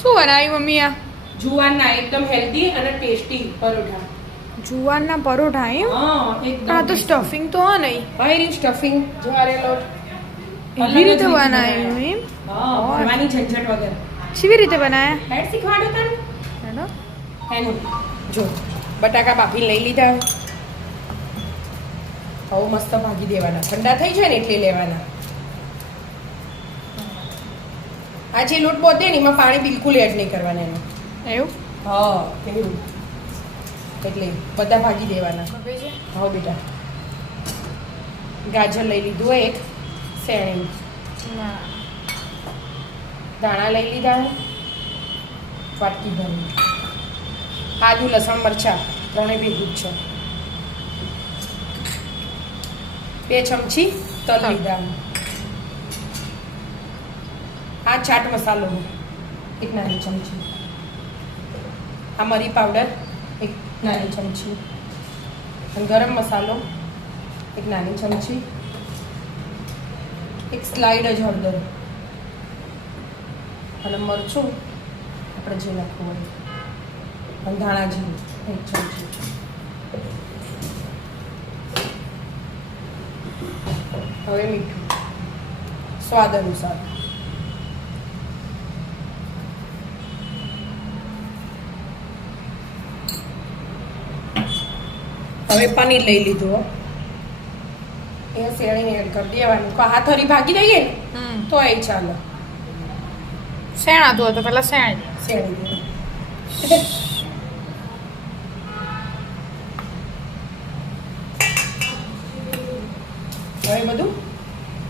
શું બનાવી મમ્મી આ? જુવારના એકદમ હેલ્ધી અને ટેસ્ટી પરોઠા. જુવારના પરોઠા એમ? હા એકદમ. આ તો સ્ટફિંગ તો હા નહીં. ભાઈ સ્ટફિંગ જુવારે લોટ એવી રીતે બનાવ્યું એમ? હા ભરવાની ઝંઝટ વગર. કેવી રીતે બનાયા? હેડ શીખવાડો તને. હેલો એનું જો બટાકા બાફી લઈ લીધા. હવે મસ્ત ભાગી દેવાના. ઠંડા થઈ જાય ને એટલે લેવાના. આ જે લોટ બોધે ને એમાં પાણી બિલકુલ એડ નહીં કરવાના એનું. એવું? હા એવું. એટલે બધા ભાગી દેવાના. હવે છે હા બેટા. ગાજર લઈ લીધું એક શેણી. દાણા લઈ લીધા વાટકી ભરી. આદુ લસણ મરચાં ત્રણે ભેગું જ છે. 2 ચમચી તલ લીધા. આ ચાટ મસાલો 1 નાની ચમચી. આ મરી પાવડર 1 નાની ચમચી. અને ગરમ મસાલો 1 નાની ચમચી. 1 સ્લાઇડ જ હળદર. અને મરચું આપણે જે નાખવું હોય. અને ધાણા જીરું 1 ચમચી. હવે મીઠું સ્વાદ અનુસાર. હવે પનીર લઈ લીધું. એ શેણીને એડ કરી દેવાનું. હાથ હરી ભાગી દઈએ ને તો એ ચાલે. શેણા તો હતો પેલા શેણી શેણી હવે બધું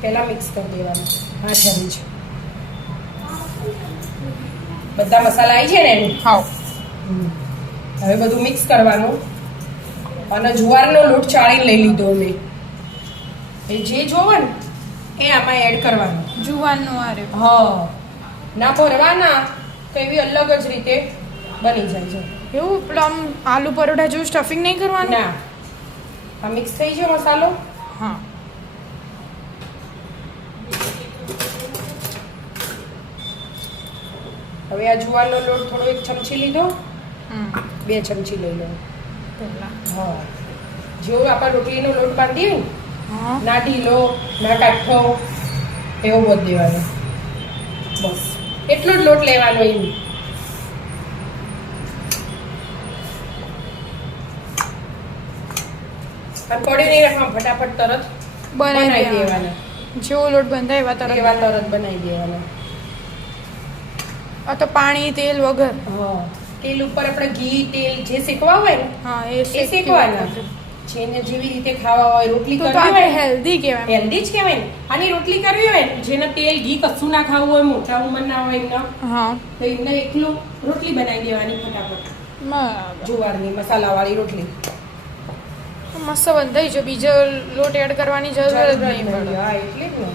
પહેલા મિક્સ કરી દેવાનું. હાથ હરી છે બધા મસાલા આવી છે ને એનું. હાવ હવે બધું મિક્સ કરવાનું. અને જુવારનો લોટ ચાળીને લઈ લીધો મેં. એ જે જોવે ને એ આમાં એડ કરવાનું. જુવારનો આરે હા ના ભરવાના તો એવી અલગ જ રીતે બની જાય છે. એવું પેલું આમ આલુ પરોઠા જેવું સ્ટફિંગ નહીં કરવાનું? ના આ મિક્સ થઈ ગયો મસાલો. હા હવે આ જુવારનો લોટ થોડો 1 ચમચી લીધો. 2 ચમચી લઈ લો પેલા હા. જેવો આપણે રોટલીનો લોટ બાંધીએ ને હા ના ઢીલો ના કાઠો એવો બોધ દેવાનો. બસ એટલો જ લોટ લેવાનો એમ. અને પડે નહીં રાખવાનું. ફટાફટ તરત બનાવી દેવાના. જેવો લોટ બંધાય એવા તરત એવા તરત બનાવી દેવાના. આ તો પાણી તેલ વગર. હા તેલ ઉપર આપણે ઘી તેલ જે શેકવા હોય ને હા એ શેકવાના. જેને જેવી રીતે ખાવા હોય રોટલી તો કરવી આપણે હોય હેલ્ધી કહેવાય. હેલ્ધી જ કહેવાય ને. આની રોટલી કરવી હોય ને જેને તેલ ઘી કશું ના ખાવું હોય મોટા ઉંમરના હોય એમને હા તો એમને એકલું રોટલી બનાવી દેવાની ફટાફટ. બરાબર. જુવારની મસાલાવાળી રોટલી. મસ્ત બંધાઈ જો બીજો લોટ એડ કરવાની જરૂર જ નહીં પડે. હા એટલે જ ને.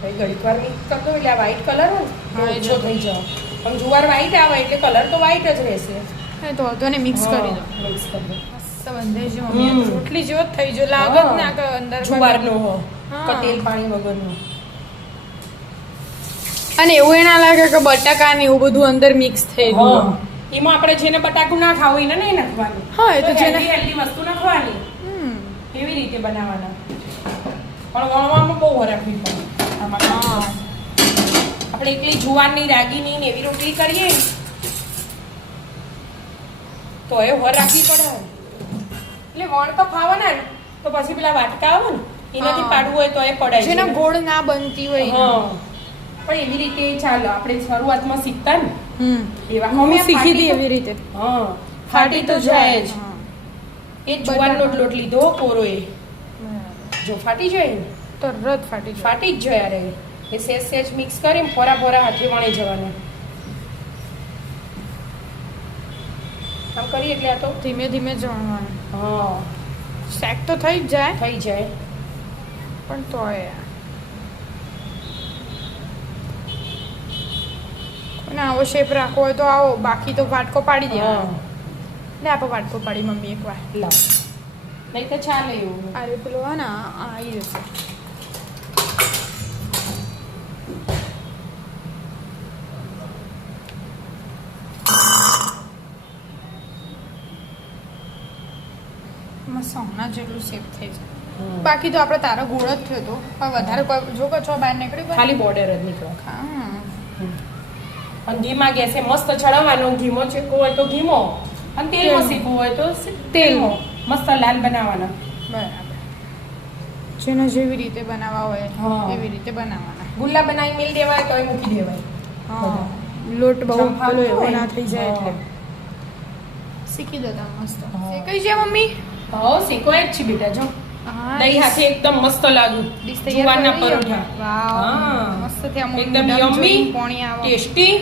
ભાઈ ઘડીક વાર મિક્સ કરી દો એટલે આ વ્હાઈટ કલર હોય હા, ને એ ઓછો થઈ જાવ. પણ જુવાર વ્હાઈટ આવે એટલે કલર તો વ્હાઈટ જ રહેશે. એ તો હતો ને મિક્સ કરી દો. મિક્સ કરી દો. મસ્ત બંધાઈ જો મમ્મી. આ તો રોટલી જેવો જ થઈ જો લાગત ના કે અંદર જુવારનો હો હા. કે તેલ પાણી વગરનો. અને એવું એ ના લાગે કે બટાકા ને એવું બધું અંદર મિક્સ થઈ ગયું. હા એમાં આપણે જેને બટાકું ના ખાવું એને નહીં નાખવાનું. હા, એ તો જેને- હેલ્ધી વસ્તુ નાખવાની. હમ. એવી રીતે બનાવવાના. પણ વણવામાં બહુ વાર રાખવી પડે. આમાં હા આપણે એકલી જુવારની રાગીની ને એવી રોટલી કરીએ ને તો એ વર રાખવી પડે. એટલે વણ તો ખાવાના ને તો પછી પેલા વાટકા આવે ને એનાથી હા. પાડવું હોય તો એ પડાય જેને છે. ગોળ ના બનતી હોય ને. હા પણ એવી રીતે ચાલો આપણે શરૂઆતમાં શીખતા ને હમ એવા મમ્મી હવે શીખી હતી ફાટી એવી રીતે. તો- હા ફાટી તો જાય જ. હા. એ જુવારનો જ લોટ લીધો કોરો એ બરાબર. જો ફાટી જાય ને તરત ફાટી જાય. ફાટી જ જાય. અરે એ સેજ મિક્સ કરીને ફોરા ફોરા હાથે વણી જવાના. આમ કરી એટલે આ તો ધીમે ધીમે જણવાનું. હા શેક તો થઈ જ જાય થઈ જાય. પણ તોય કોઈને આવો શેપ રાખવો હોય તો આવો, બાકી તો વાટકો પાડી દેવાનો. લે આપણે વાટકો પાડી મમ્મી એકવાર. લાવ નહીં તો ચાલે એવું. અરે પેલો હા ને આવી જશે. સોના જેટલું શેપ થઈ જાય બાકી તો આપણે તારો ગોળ જ થયો તો પણ વધારે કોઈ જો કચો બહાર નીકળી ગયો ખાલી બોર્ડર જ નીકળો હા અને ઘીમાં ગેસે મસ્ત ચડાવવાનો ઘીમો ચેકવો હોય તો ઘીમો અને તેલમાં શેકવું હોય તો તેલમાં મસ્ત લાલ બનાવવાના બરાબર જેને જેવી રીતે બનાવવા હોય હા. એવી રીતે બનાવવાના ગુલ્લા બનાવી મિલ દેવાય તો મૂકી દેવાય હા લોટ બહુ ચંપા પેલો એવો હોય. ના થઈ જાય એટલે શીખી દેતા મસ્ત શીખાઈ છે મમ્મી હા શેકવાય જ છે બેટા જો હા દહીં હાથે એકદમ મસ્ત લાગુ ડીશ તૈયાર જુવારના કરી લઈએ. પરોઠા વાવ હા. મસ્ત થયા એકદમ ડમ યમ્મી જોઈને પોણી આવો ટેસ્ટી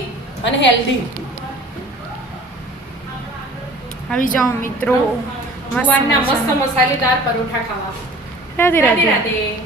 અને હેલ્ધી આવી જાઓ મિત્રો જુવારના મસ્ત મસાલેદાર પરોઠા ખાવા રાધે રાધે રાધે રાધે